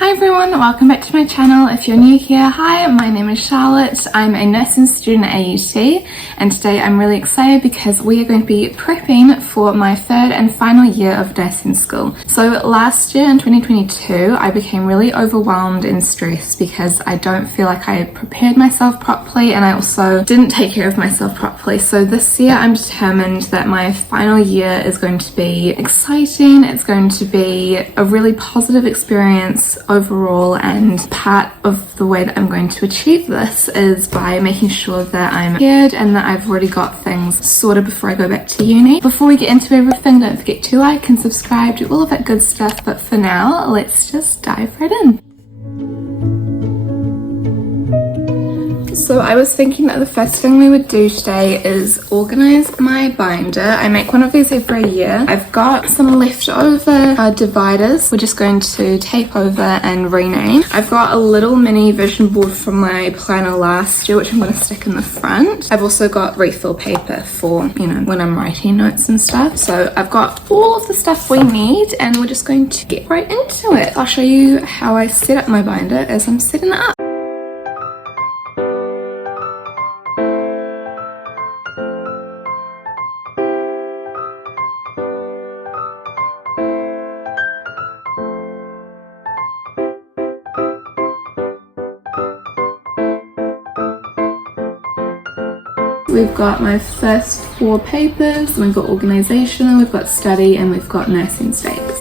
Hi everyone, welcome back to my channel. If you're new here, hi, my name is Charlotte. I'm a nursing student at AUT and today I'm really excited because we are going to be prepping for my third and final year of nursing school. So last year in 2022, I became really overwhelmed and stressed because I don't feel like I prepared myself properly and I also didn't take care of myself properly. So this year I'm determined that my final year is going to be exciting. It's going to be a really positive experience overall, and part of the way that I'm going to achieve this is by making sure that I'm prepared and that I've already got things sorted before I go back to uni. Before we get into everything, don't forget to like and subscribe, do all of that good stuff, but for now, let's just dive right in. So I was thinking that the first thing we would do today is organize my binder. I make one of these every year. I've got some leftover dividers we're just going to tape over and rename. I've got a little mini vision board from my planner last year which I'm going to stick in the front. I've also got refill paper for, you know, when I'm writing notes and stuff. So I've got all of the stuff we need and we're just going to get right into it. I'll show you how I set up my binder as I'm setting it up. We've got my first 4 papers, we've got organisational, we've got study, and we've got nursing stakes.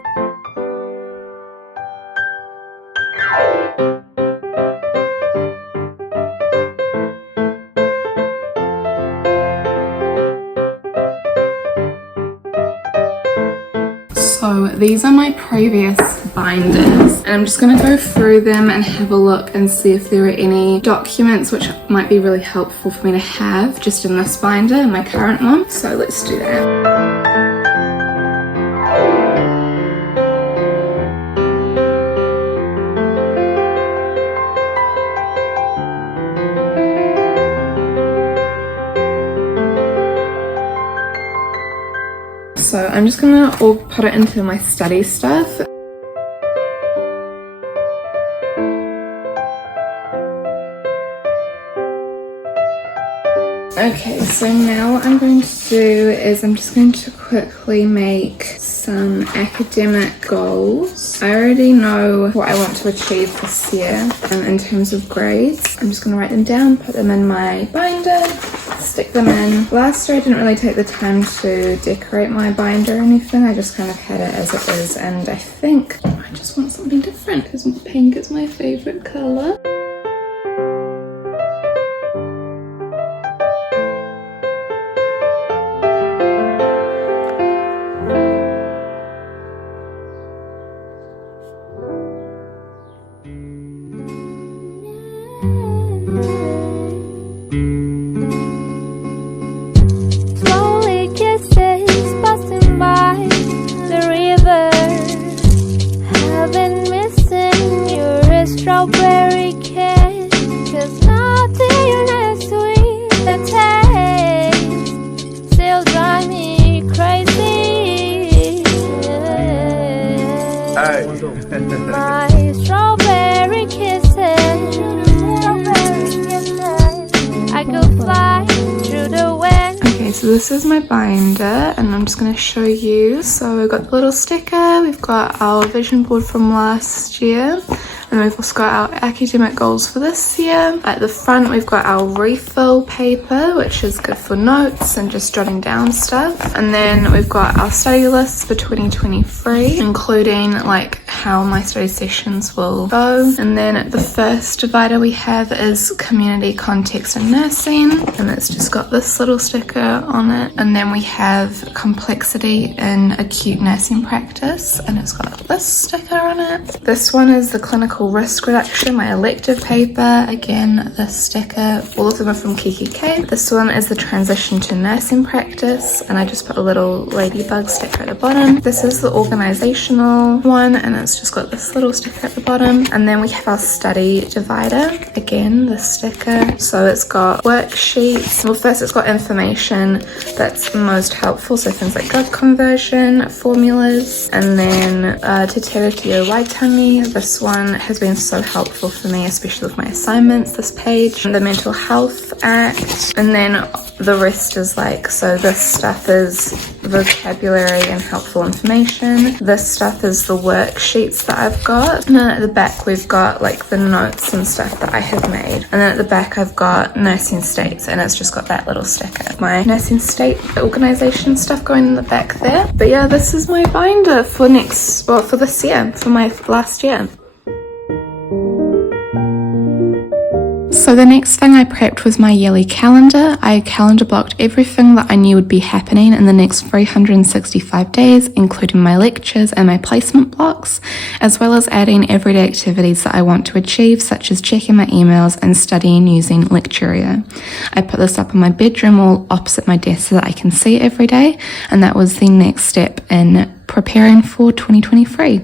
So these are my previous binders and I'm just going to go through them and have a look and see if there are any documents which might be really helpful for me to have just in this binder and my current one. So let's do that. So I'm just gonna all put it into my study stuff. Okay, so now what I'm going to do is I'm just going to quickly make some academic goals. I already know what I want to achieve this year in terms of grades. I'm just going to write them down, put them in my binder, stick them in. Last year I didn't really take the time to decorate my binder or anything. I just kind of had it as it is, and I think I just want something different because pink is my favourite colour. Strawberry cake, 'cause nothing is sweet. The taste still drive me crazy. Hey. My strawberry kisses, I could fly through the wind. Okay, so this is my binder and I'm just going to show you. So we've got the little sticker, we've got our vision board from last year, and we've also got our academic goals for this year. At the front we've got our refill paper, which is good for notes and just jotting down stuff. And then we've got our study lists for 2023, including like how my study sessions will go. And then the first divider we have is community, context and nursing, and it's just got this little sticker on it. And then we have complexity in acute nursing practice, and it's got this sticker on it. This one is the clinical risk reduction, my elective paper. Again, this sticker, all of them are from KKK. This one is the transition to nursing practice, and I just put a little ladybug sticker at the bottom. This is the organisational one, and it's just got this little sticker at the bottom. And then we have our study divider. Again, the sticker. So it's got worksheets. Well, first it's got information that's most helpful, so things like drug conversion, formulas, and then Te Tere Waitangi. This one has been so helpful for me, especially with my assignments, this page. The Mental Health Act, and then the rest is like, so this stuff is vocabulary and helpful information. This stuff is the worksheets that I've got. And then at the back we've got like the notes and stuff that I have made. And then at the back I've got nursing states, and it's just got that little sticker. My nursing state organisation stuff going in the back there. But yeah, this is my binder for for this year, for my last year. So the next thing I prepped was my yearly calendar. I calendar blocked everything that I knew would be happening in the next 365 days, including my lectures and my placement blocks, as well as adding everyday activities that I want to achieve, such as checking my emails and studying using Lecturio. I put this up on my bedroom wall opposite my desk so that I can see it every day, and that was the next step in preparing for 2023.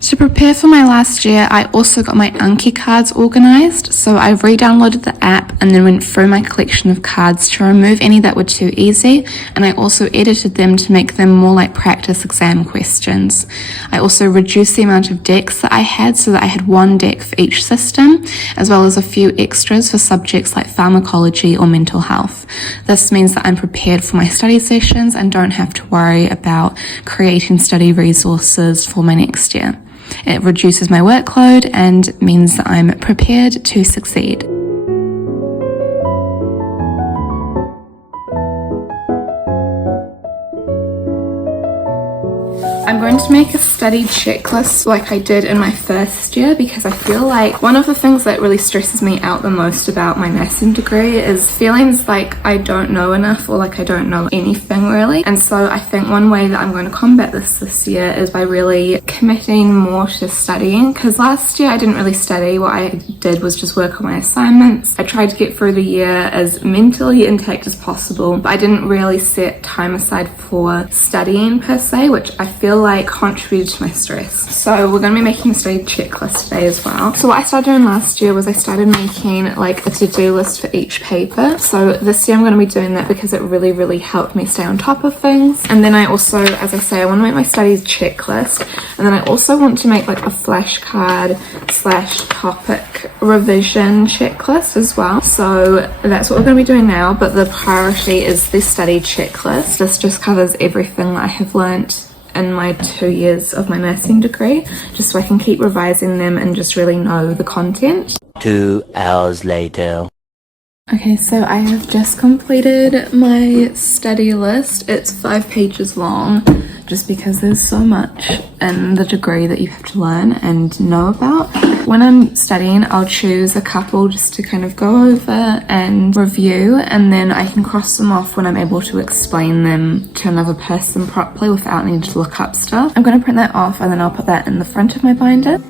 To prepare for my last year, I also got my Anki cards organised. So I re-downloaded the app and then went through my collection of cards to remove any that were too easy, and I also edited them to make them more like practice exam questions. I also reduced the amount of decks that I had so that I had one deck for each system, as well as a few extras for subjects like pharmacology or mental health. This means that I'm prepared for my study sessions and don't have to worry about creating study resources for my next year. It reduces my workload and means that I'm prepared to succeed. I'm going to make a study checklist like I did in my first year, because I feel like one of the things that really stresses me out the most about my nursing degree is feelings like I don't know enough or like I don't know anything really. And so I think one way that I'm going to combat this year is by really committing more to studying, because last year I didn't really study. What I did was just work on my assignments. I tried to get through the year as mentally intact as possible, but I didn't really set time aside for studying per se, which I feel like contributed to my stress. So we're going to be making a study checklist today as well. So what I started doing last year was I started making like a to-do list for each paper. So this year I'm going to be doing that because it really helped me stay on top of things. And then I also, as I say, I want to make my studies checklist, and then I also want to make like a flashcard / topic revision checklist as well. So that's what we're going to be doing now, but the priority is the study checklist. This just covers everything that I have learnt in my 2 years of my nursing degree, just so I can keep revising them and just really know the content. 2 hours later. Okay, so I have just completed my study list. It's 5 pages long, just because there's so much in the degree that you have to learn and know about. When I'm studying, I'll choose a couple just to kind of go over and review, and then I can cross them off when I'm able to explain them to another person properly without needing to look up stuff. I'm going to print that off and then I'll put that in the front of my binder.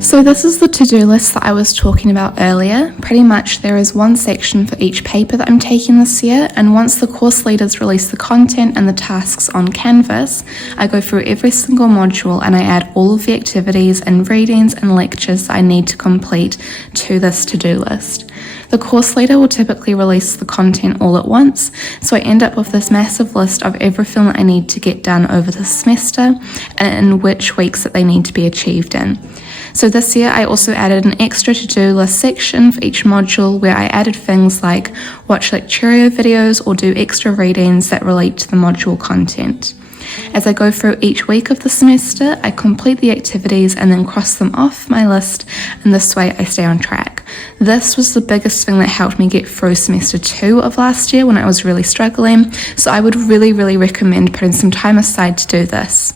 So this is the to-do list that I was talking about earlier. Pretty much there is one section for each paper that I'm taking this year, and once the course leaders release the content and the tasks on Canvas, I go through every single module and I add all of the activities and readings and lectures that I need to complete to this to-do list. The course leader will typically release the content all at once, so I end up with this massive list of everything that I need to get done over the semester and in which weeks that they need to be achieved in. So this year I also added an extra to-do list section for each module where I added things like watch Lecturio videos or do extra readings that relate to the module content. As I go through each week of the semester, I complete the activities and then cross them off my list, and this way I stay on track. This was the biggest thing that helped me get through semester 2 of last year when I was really struggling, so I would really recommend putting some time aside to do this.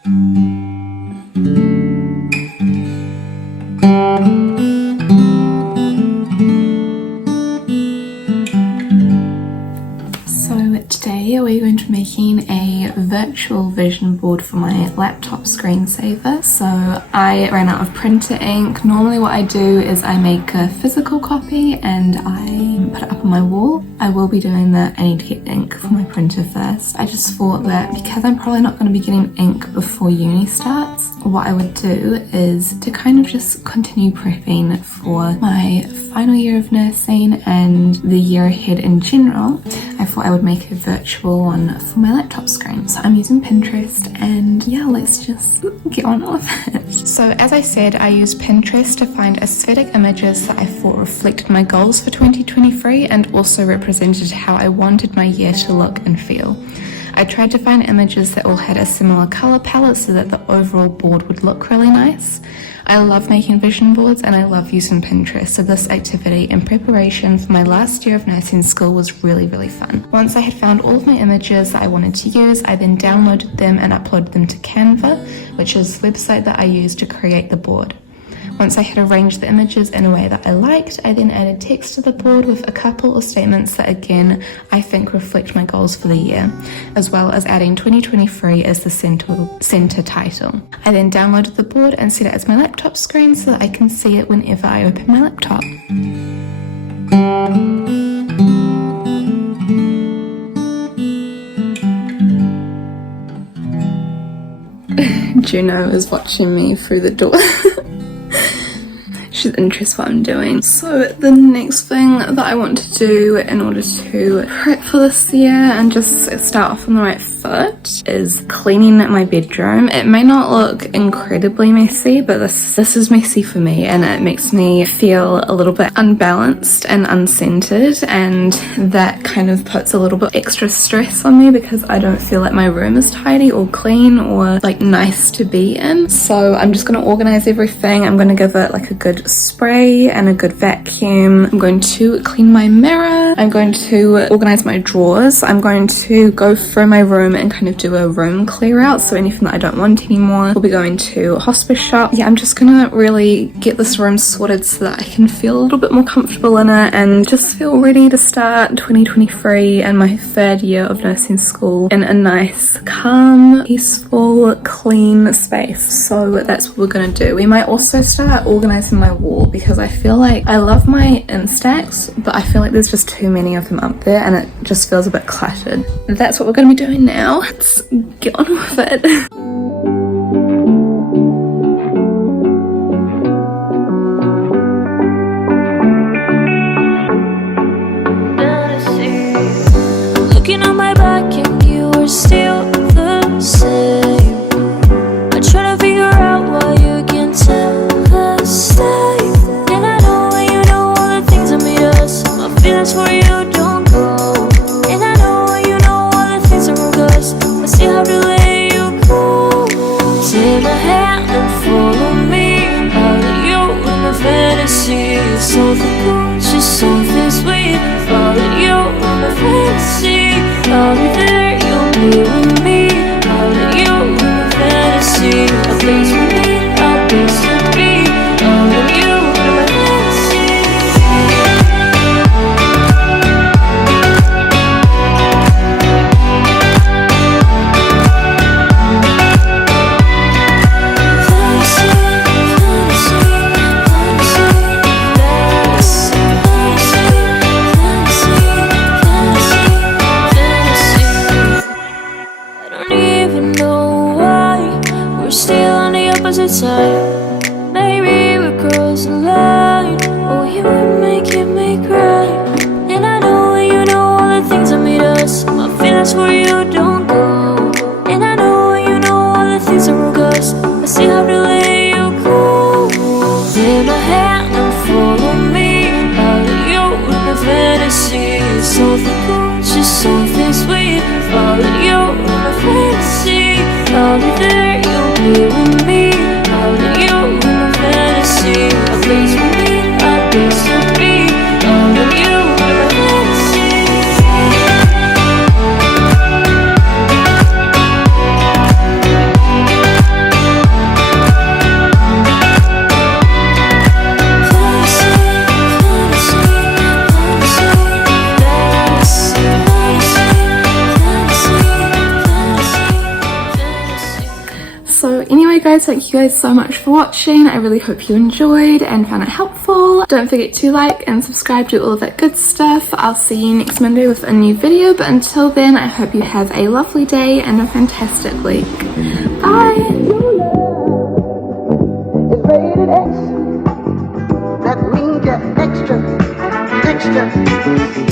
Today we're going to be making a virtual vision board for my laptop screensaver. So I ran out of printer ink. Normally what I do is I make a physical copy and I put it up on my wall. I will be doing that. I need to get ink for my printer first. I just thought that because I'm probably not going to be getting ink before uni starts, what I would do is to kind of just continue prepping for for my final year of nursing and the year ahead in general, I thought I would make a virtual one for my laptop screen. So I'm using Pinterest, and yeah, let's just get on with it. So as I said, I used Pinterest to find aesthetic images that I thought reflected my goals for 2023 and also represented how I wanted my year to look and feel. I tried to find images that all had a similar colour palette so that the overall board would look really nice. I love making vision boards and I love using Pinterest, so this activity in preparation for my last year of nursing school was really fun. Once I had found all of my images that I wanted to use, I then downloaded them and uploaded them to Canva, which is the website that I used to create the board. Once I had arranged the images in a way that I liked, I then added text to the board with a couple of statements that again I think reflect my goals for the year, as well as adding 2023 as the center title. I then downloaded the board and set it as my laptop screen so that I can see it whenever I open my laptop. Juno is watching me through the door. She's interested what I'm doing. So the next thing that I want to do in order to prep for this year and just start off on the right foot is cleaning my bedroom. It may not look incredibly messy, but this is messy for me, and it makes me feel a little bit unbalanced and uncentered, and that kind of puts a little bit extra stress on me because I don't feel like my room is tidy or clean or like nice to be in. So I'm just going to organize everything. I'm going to give it like a good spray and a good vacuum. I'm going to clean my mirror. I'm going to organize my drawers. I'm going to go through my room and kind of do a room clear out, so anything that I don't want anymore will be going to hospice shop. Yeah, I'm just gonna really get this room sorted so that I can feel a little bit more comfortable in it and just feel ready to start 2023 and my third year of nursing school in a nice, calm, peaceful, clean space. So that's what we're gonna do. We might also start organizing my wall because I feel like I love my Instax, but I feel like there's just too many of them up there and it just feels a bit cluttered. That's what we're gonna be doing now. Let's get on with it. Looking on my back and you are still the same. I try to figure out why you can't tell us stay. And I know when you know all the things that made us. My feelings for you don't go. And I know when you know all the things that broke us. I still have to let you go. Take my hand and follow me out of you in my fantasy. Something cool, just something sweet. Follow you in my fantasy. I'll be there, you'll be with me. Out of you in my fantasy. A place for me, a place to be. Out of you in my fantasy. Side. Maybe we cross the line, or you would make me cry. And I know when you know all the things that made us. My feelings for you don't go. And I know when you know all the things that broke us. I still have to let you go. Take my hand and follow me out of you in my fantasy. Something cool, just something sweet. Follow you in my fantasy. I'll be there, you'll be with me. Out of you in my fantasy. A place for me, a place to be. Out of you in my fantasy. So anyway guys, thank you guys so much for watching. I really hope you enjoyed and found it helpful. Don't forget to like and subscribe, do all of that good stuff. I'll see you next Monday with a new video, but until then I hope you have a lovely day and a fantastic week. Bye! It's rated X. That means good stuff.